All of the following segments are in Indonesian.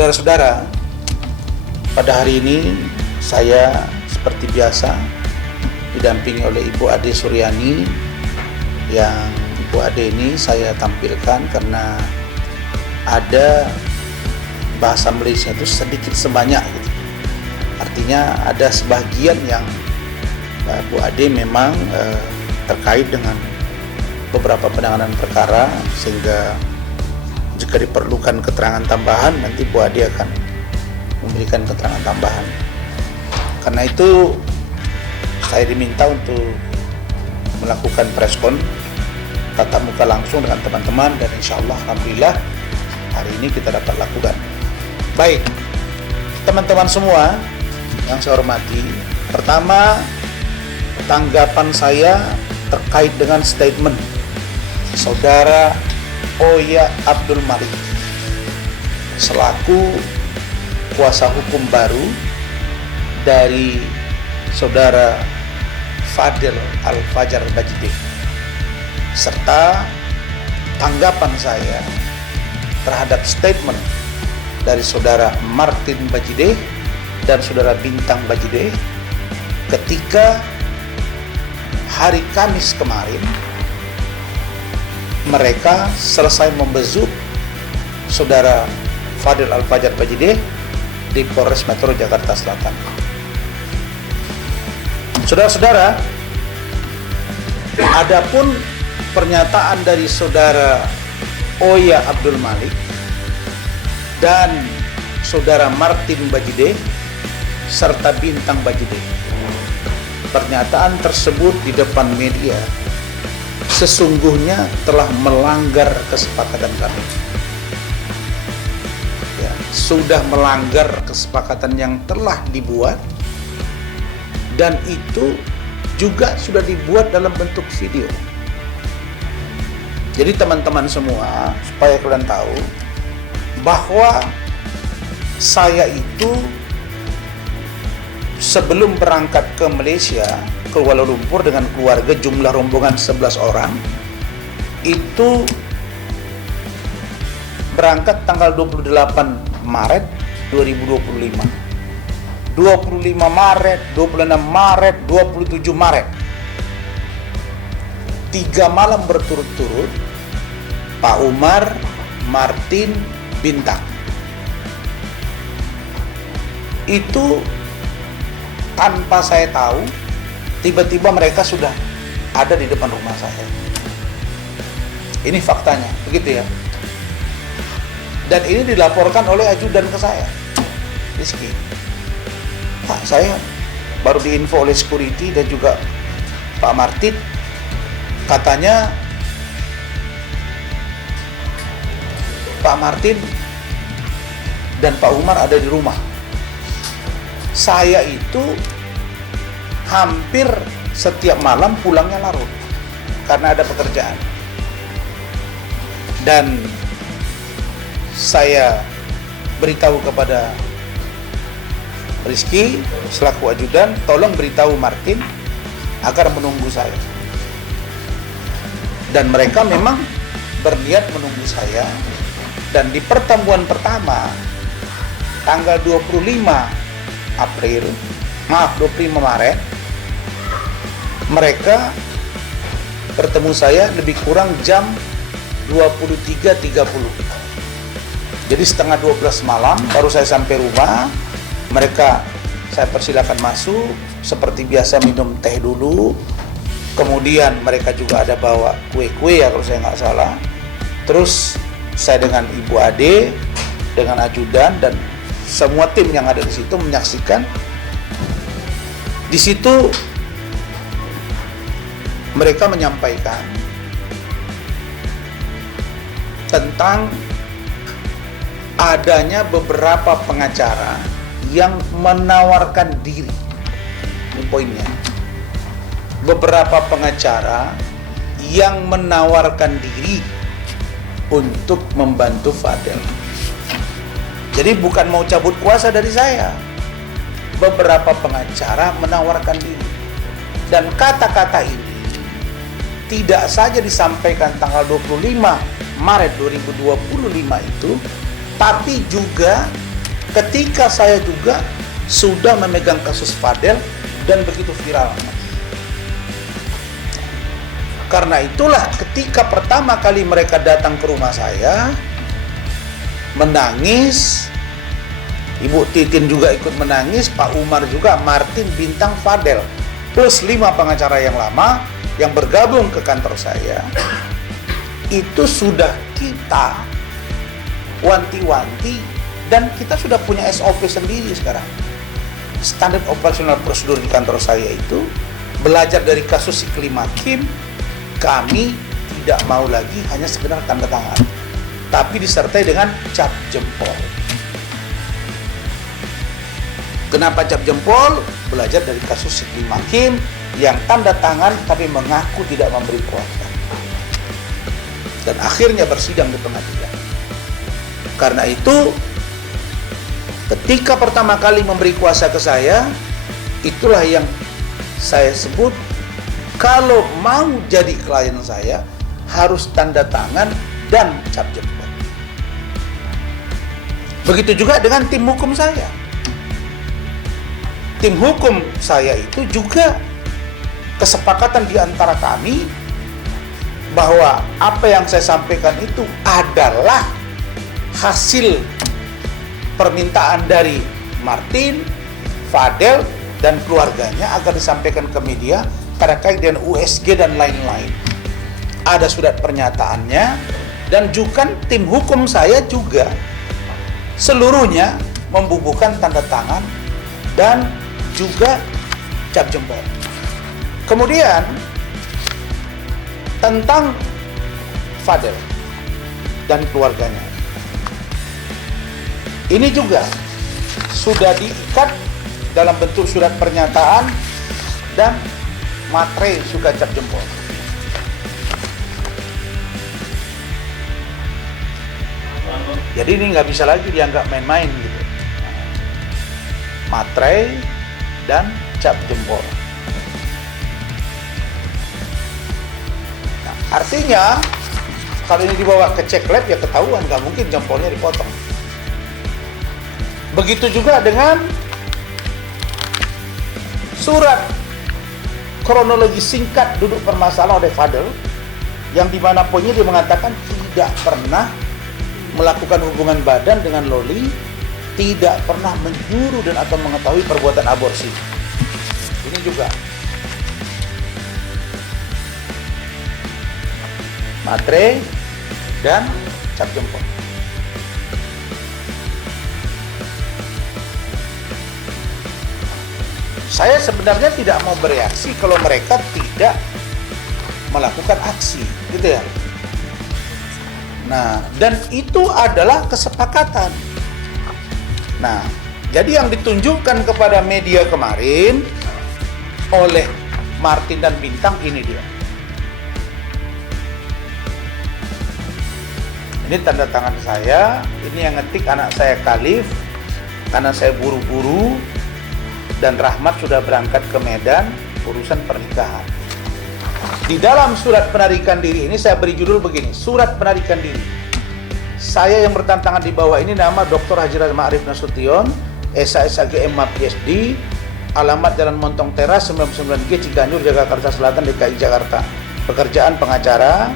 Saudara-saudara, pada hari ini saya seperti biasa didampingi oleh Ibu Ade Suryani, yang Ibu Ade ini saya tampilkan karena ada bahasa Malaysia itu sedikit sebanyak gitu. Artinya ada sebagian yang Bu Ade memang terkait dengan beberapa penanganan perkara, sehingga jika diperlukan keterangan tambahan nanti Bu Ade akan memberikan keterangan tambahan. Karena itu saya diminta untuk melakukan preskon tatap muka langsung dengan teman-teman, dan insya Allah alhamdulillah hari ini kita dapat lakukan. Baik, teman-teman semua yang saya hormati, pertama tanggapan saya terkait dengan statement Saudara Oya Abdul Malik selaku kuasa hukum baru dari Saudara Fadil Al-Fajar Bajideh, serta tanggapan saya terhadap statement dari Saudara Martin Bajideh dan Saudara Bintang Bajideh ketika hari Kamis kemarin mereka selesai membezuk Saudara Fadil Al-Fajar Bajideh di Polres Metro Jakarta Selatan. Saudara-saudara, adapun pernyataan dari Saudara Oya Abdul Malik dan Saudara Martin Bajideh serta Bintang Bajideh, pernyataan tersebut di depan media sesungguhnya telah melanggar kesepakatan kami. Ya, sudah melanggar kesepakatan yang telah dibuat, dan itu juga sudah dibuat dalam bentuk video. Jadi teman-teman semua, supaya kalian tahu bahwa saya itu sebelum berangkat ke Malaysia, ke Kuala Lumpur dengan keluarga jumlah rombongan 11 orang, itu berangkat tanggal 28 Maret 2025. 25 Maret, 26 Maret, 27 Maret. 3 malam berturut-turut Pak Umar, Martin, Bintang. Itu tanpa saya tahu, tiba-tiba mereka sudah ada di depan rumah saya. Ini faktanya, begitu ya. Dan ini dilaporkan oleh ajudan ke saya, Rizky. Pak, saya baru diinfo oleh security dan juga Pak Martin, katanya Pak Martin dan Pak Umar ada di rumah. Saya itu hampir setiap malam pulangnya larut karena ada pekerjaan. Dan saya beritahu kepada Rizky selaku ajudan, tolong beritahu Martin agar menunggu saya. Dan mereka memang berniat menunggu saya. Dan di pertemuan pertama tanggal 25 Maret, mereka bertemu saya lebih kurang jam 23.30. Jadi setengah 12 malam baru saya sampai rumah. Mereka saya persilakan masuk, seperti biasa minum teh dulu. Kemudian mereka juga ada bawa kue-kue ya kalau saya nggak salah. Terus saya dengan Ibu Ade, dengan ajudan dan semua tim yang ada di situ menyaksikan. Di situ mereka menyampaikan tentang adanya beberapa pengacara yang menawarkan diri. Ini poinnya. Beberapa pengacara yang menawarkan diri untuk membantu Fadil. Jadi bukan mau cabut kuasa dari saya. Beberapa pengacara menawarkan diri. Dan kata-kata ini tidak saja disampaikan tanggal 25 Maret 2025 itu, tapi juga ketika saya juga sudah memegang kasus Fadel dan begitu viral. Karena itulah ketika pertama kali mereka datang ke rumah saya, menangis, Ibu Titin juga ikut menangis, Pak Umar juga, Martin, Bintang, Fadel, plus 5 pengacara yang lama yang bergabung ke kantor saya, itu sudah kita wanti-wanti dan kita sudah punya SOP sendiri sekarang. Standard Operational Prosedur di kantor saya itu, belajar dari kasus si Kelima Kim, kami tidak mau lagi hanya sekedar tanda tangan, tapi disertai dengan cap jempol. Kenapa cap jempol? Belajar dari kasus si Kelima Kim yang tanda tangan tapi mengaku tidak memberi kuasa. Dan akhirnya bersidang di pengadilan. Karena itu, ketika pertama kali memberi kuasa ke saya, itulah yang saya sebut, kalau mau jadi klien saya, harus tanda tangan dan cap jempol. Begitu juga dengan tim hukum saya. Tim hukum saya itu juga kesepakatan di antara kami bahwa apa yang saya sampaikan itu adalah hasil permintaan dari Martin, Fadel, dan keluarganya agar disampaikan ke media terkait dengan USG dan lain-lain. Ada surat pernyataannya, dan juga tim hukum saya juga seluruhnya membubuhkan tanda tangan dan juga cap jempol. Kemudian tentang Fadel dan keluarganya, ini juga sudah diikat dalam bentuk surat pernyataan dan materai juga cap jempol. Jadi ini nggak bisa lagi dianggap main-main gitu. Materai dan cap jempol. Nah, artinya kalau ini dibawa ke cek lab ya ketahuan, nggak mungkin jempolnya dipotong. Begitu juga dengan surat kronologi singkat duduk permasalahan oleh Fadel, yang dimana poinnya dia mengatakan tidak pernah melakukan hubungan badan dengan Loli, tidak pernah menyuruh dan atau mengetahui perbuatan aborsi. Ini juga materai dan cap jempol. Saya sebenarnya tidak mau bereaksi kalau mereka tidak melakukan aksi, gitu ya. Nah, dan itu adalah kesepakatan. Nah, jadi yang ditunjukkan kepada media kemarin oleh Martin dan Bintang ini dia. Ini tanda tangan saya, ini yang ngetik anak saya Khalif, karena saya buru-buru dan Rahmat sudah berangkat ke Medan urusan pernikahan. Di dalam surat penarikan diri ini saya beri judul begini, surat penarikan diri. Saya yang bertantangan di bawah ini nama Dr. Haji Razma Arif Nasution, SHSAG MA PhD, alamat Jalan Montong Teras 99G Ciganjur, Jakarta Selatan, DKI Jakarta. Pekerjaan pengacara.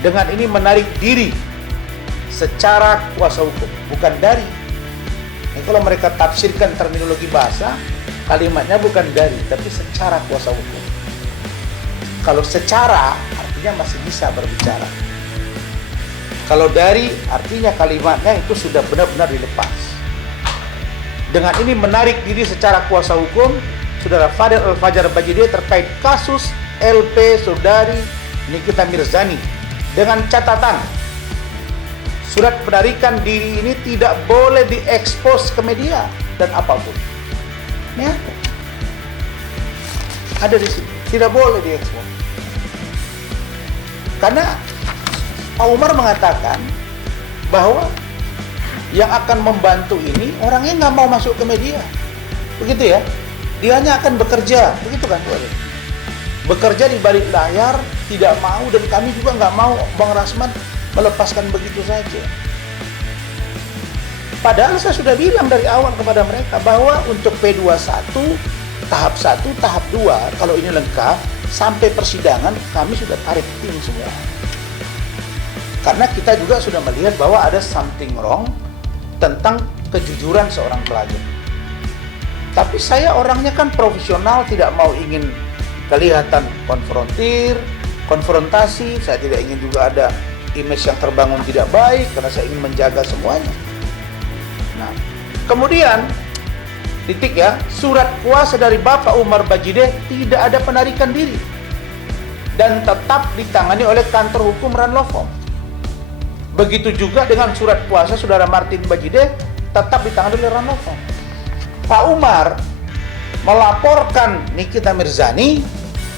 Dengan ini menarik diri secara kuasa hukum, bukan dari. Ini kalau mereka tafsirkan terminologi bahasa, kalimatnya bukan dari, tapi secara kuasa hukum. Kalau secara artinya masih bisa berbicara. Kalau dari artinya kalimatnya itu sudah benar-benar dilepas. Dengan ini menarik diri secara kuasa hukum Saudara Fadel Al-Fajar Bajidiyah terkait kasus LP Saudari Nikita Mirzani, dengan catatan surat penarikan diri ini tidak boleh diekspos ke media dan apapun. Ya, ada di sini, tidak boleh diekspos. Karena Pak Umar mengatakan bahwa yang akan membantu ini orangnya nggak mau masuk ke media, begitu ya? Dia hanya akan bekerja, begitu kan? Bekerja di balik layar, tidak mau, dan kami juga nggak mau Bang Rasman melepaskan begitu saja. Padahal saya sudah bilang dari awal kepada mereka bahwa untuk P21 tahap 1, tahap 2 kalau ini lengkap sampai persidangan kami sudah tarik tim semua. Karena kita juga sudah melihat bahwa ada something wrong tentang kejujuran seorang pelajar. Tapi saya orangnya kan profesional, tidak mau ingin kelihatan konfrontasi, saya tidak ingin juga ada image yang terbangun tidak baik karena saya ingin menjaga semuanya. Nah, kemudian titik ya, surat kuasa dari Bapak Umar Bajide tidak ada penarikan diri dan tetap ditangani oleh kantor hukum Ranlofom. Begitu juga dengan surat kuasa saudara Martin Bajide tetap ditangani oleh Ranlofom. Pak Umar melaporkan Nikita Mirzani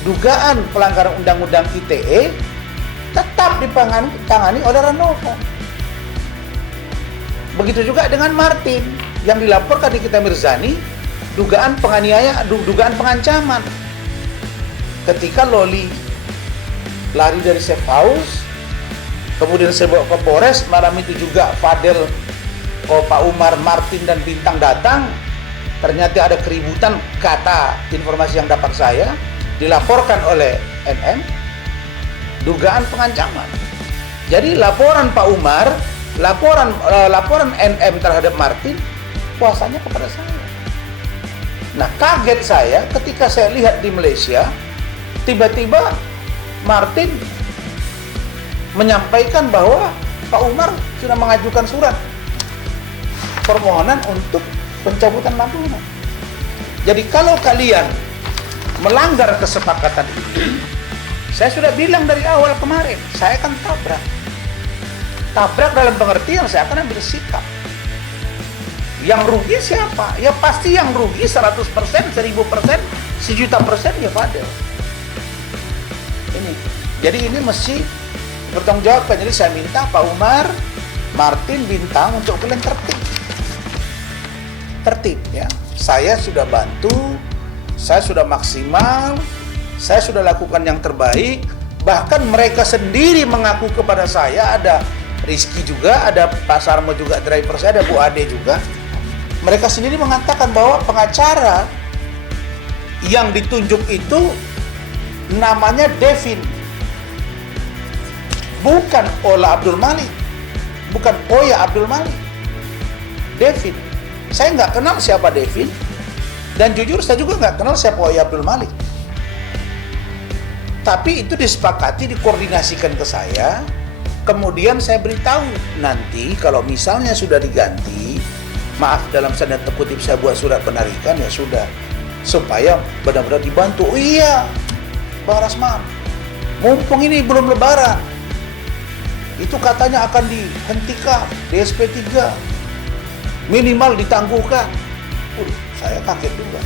dugaan pelanggaran undang-undang ITE tetap ditangani oleh Ranlofom. Begitu juga dengan Martin yang dilaporkan Nikita Mirzani dugaan penganiayaan, dugaan pengancaman. Ketika Loli lari dari safe house, kemudian saya bawa ke Polres, malam itu juga Fadel, Pak Umar, Martin dan Bintang datang. Ternyata ada keributan, kata informasi yang dapat saya, dilaporkan oleh NM, dugaan pengancaman. Jadi laporan Pak Umar, laporan NM terhadap Martin, kuasanya kepada saya. Nah, kaget saya ketika saya lihat di Malaysia, tiba-tiba Martin menyampaikan bahwa Pak Umar sudah mengajukan surat permohonan untuk pencabutan lampunya. Jadi kalau kalian melanggar kesepakatan ini, saya sudah bilang dari awal kemarin, saya akan tabrak. Tabrak dalam pengertian saya akan ambil sikap. Yang rugi siapa? Ya pasti yang rugi 100%, 1000%, 1.000.000% ya Fadel. Ini. Jadi ini mesti bertanggungjawabkan. Jadi saya minta Pak Umar, Martin, Bintang untuk kalian tertib ya. Saya sudah bantu, saya sudah maksimal, saya sudah lakukan yang terbaik. Bahkan mereka sendiri mengaku kepada saya, ada Rizky juga, ada Pak Sarmo juga, driver saya, ada Bu Ade juga. Mereka sendiri mengatakan bahwa pengacara yang ditunjuk itu namanya Devin, bukan Ola Abdul Malik, bukan Oya Abdul Malik. Devin. Saya nggak kenal siapa Devin, dan jujur saya juga nggak kenal siapa Oya Abdul Malik. Tapi itu disepakati, dikoordinasikan ke saya. Kemudian saya beritahu, nanti kalau misalnya sudah diganti, maaf dalam tanda kutip saya buat surat penarikan, ya sudah, supaya benar-benar dibantu. Oh iya, Bang Rasman, mumpung ini belum lebaran, itu katanya akan dihentikan, DSP 3, minimal ditangguhkan. Saya kaget juga.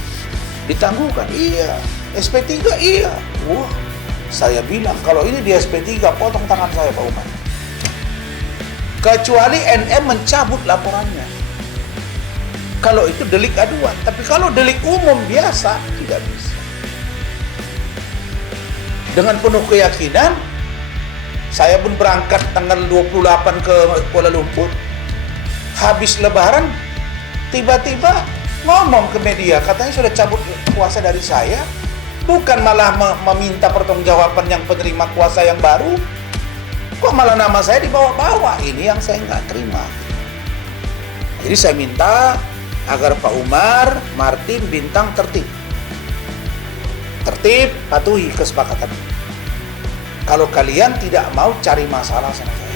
Ditangguhkan? Iya. SP 3? Iya. Wah, saya bilang, kalau ini di SP 3, potong tangan saya Pak Umar. Kecuali NM mencabut laporannya. Kalau itu delik aduan. Tapi kalau delik umum biasa, tidak bisa. Dengan penuh keyakinan, saya pun berangkat tanggal 28 ke Kuala Lumpur. Habis lebaran, tiba-tiba ngomong ke media, katanya sudah cabut kuasa dari saya. Bukan malah meminta pertanggungjawaban yang penerima kuasa yang baru. Kok malah nama saya dibawa-bawa? Ini yang saya nggak terima. Jadi saya minta agar Pak Umar, Martin, Bintang tertib. Tertib, patuhi kesepakatan. Kalau kalian tidak mau cari masalah sama saya,